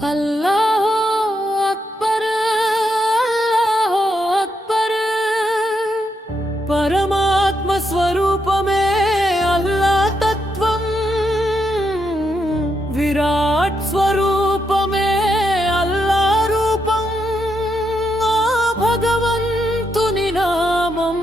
అల్లాహు అక్బర్ అల్లాహు అక్బర్ పరమాత్మ స్వరూపమే అల్లా తత్వం విరాట్ స్వరూపమే అల్లా రూపం ఆ భగవంతుని నామం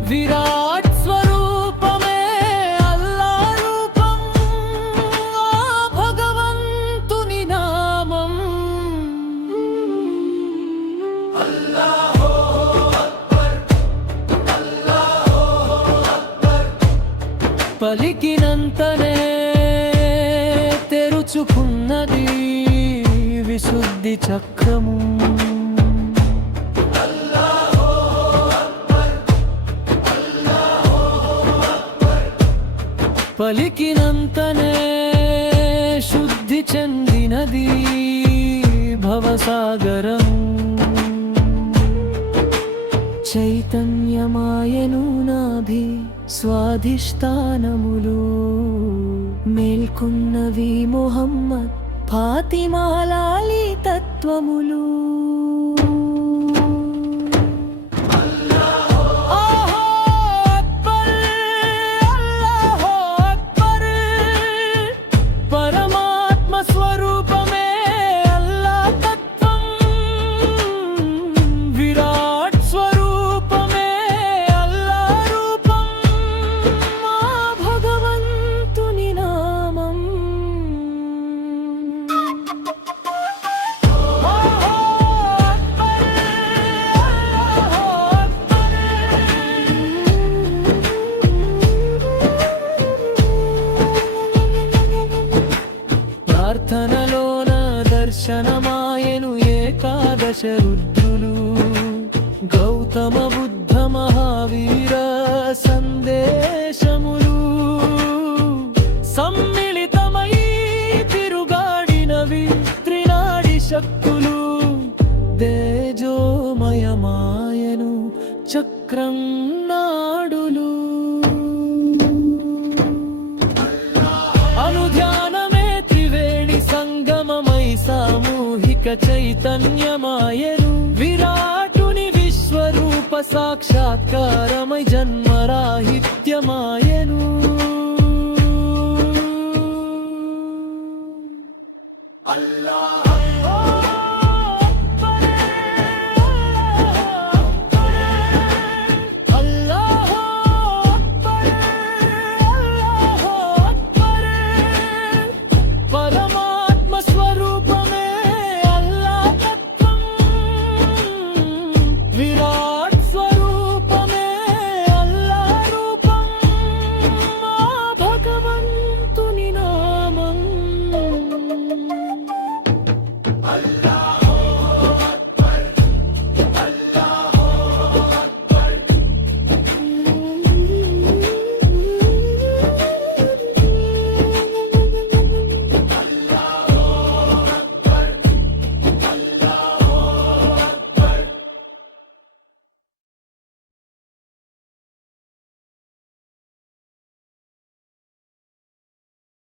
విరాట్ స్వరూపమే అల్లా రూపం ఆ భగవంతుని నామం అల్లాహు అక్బర్ అల్లాహు అక్బర్ పలికినంతనే తెరుచుకున్నది విశుద్ధి చక్రము పలికినంతనే శుద్ధి చెందినది భవసాగరం చైతన్యమాయను నాభి స్వాధిష్టానములు మేల్కొన్నవి ముహమ్మద్ ఫాతిమాలాలి తత్వములు ప్రార్థనలోన దర్శనమాయను ఏకాదశ రుద్రులు గౌతమ బుద్ధ మహావీర సందేశములు సమ్మిళితమై తిరుగాడినవి త్రినాడి శక్తులు తేజోమయమాయను చక్రం నాడులు సామూహిక చైతన్యమాయను విరాటుని విశ్వరూప సాక్షాత్కారమై జన్మరాహిత్యమాయ